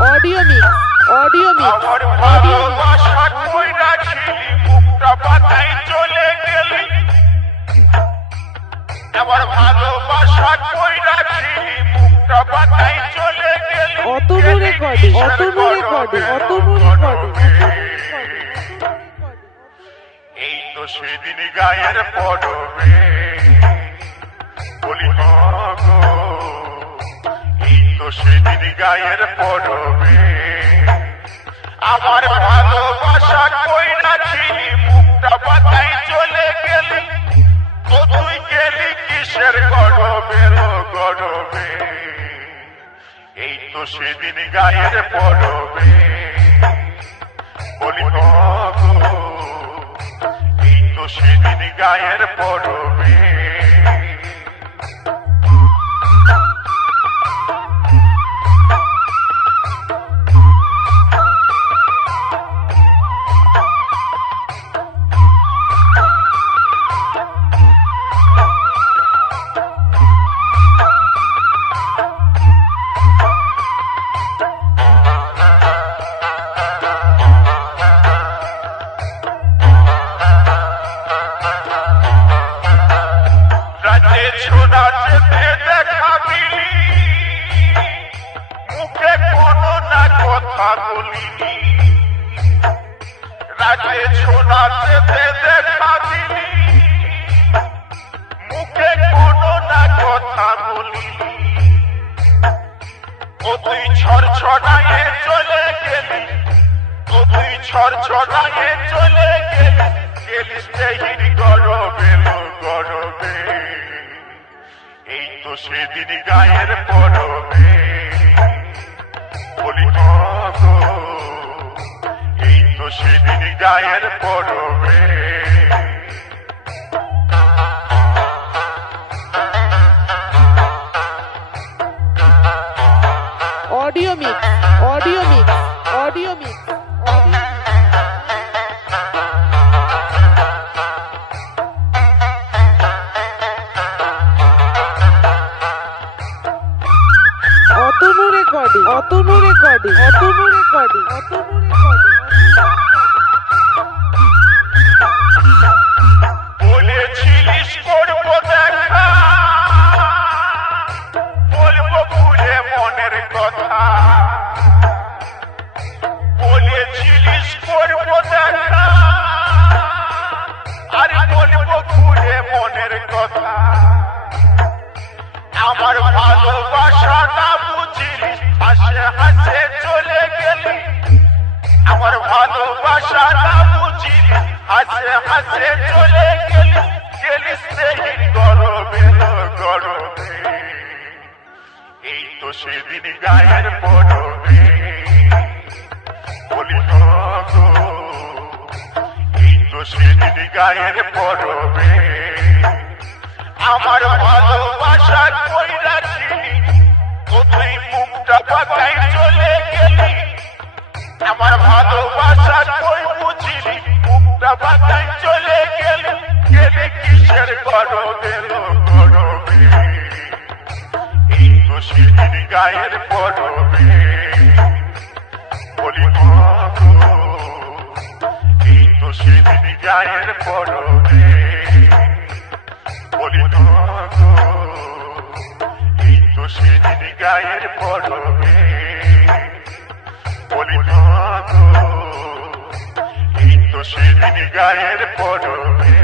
Audio mix, audio mix, আমার audio mix. ভালোবাসা কইরা ছিলি মুখটা পাতাই চলে গেলি আমার ভালোবাসা কইরা ছিলি মুখটা পাতাই চলে গেলি Atanu recording, Atanu recording, Atanu recording. এই তো সেদিন গায়ের পড়বে বলি গো এই তো সেদিন গায়ের পড়বে আমার ভালোবাসা কইরা ছিলি মুখটা পাতাই চলে গেলি ও তুই গেলি কিসের গড়বে গড়বে এই তো সেদিন গায়ের পড়বে বলি গো এই তো সেদিন গায়ের পড়বে ছোড়াতে দেখাবি মুখে কোনো না কথা বলিনি রাতে ছোড়াতে দেখাবি মুখে কোনো না কথা বলিনি ও তুই ছড়ছড়ায়ে চলে গেলি ও তুই ছড়ছড়ায়ে চলে গেলি গেলিস দেহির গরবে গরবে এই তো সেদিন গায়ের পড়বে বলি গো এই তো সেদিন গায়ের পড়বে Audio mix, audio mix, audio mix, audio mix. Atanu recording, Atanu recording, Atanu recording, Atanu recording. বলেছিলিস করবো দেখা বলবো খুলে মনের কথা বলেছিলিস করবো দেখা আর বলবো খুলে মনের কথা আমার ভালোবাসা না বুঝিলি হাসে হাসে চলে গেলি আমার ভালোবাসা না বুঝিলি হাসে হাসে চলে গেলি গেলিস সেই গরবে গরবে এই তো সেদিন গায়ের পড়বে বলি গো এই তো সেদিন গায়ের পড়বে আমার ভালোবাসা কইরা ছিলি ও তুই মুখটা পাতাই চলে গেলি আমার ভালোবাসা কই বুঝিলি মুখটা পাতাই চলে গেলি গেলি কিসের গরবে গরবে এই তো সেদিন গায়ের পড়বে বলি গো এই তো সেদিন গায়ের পড়বে বলি গো এই তো সেদিন গায়ের পড়বে বলি গো এই তো সেদিন গায়ের পড়বে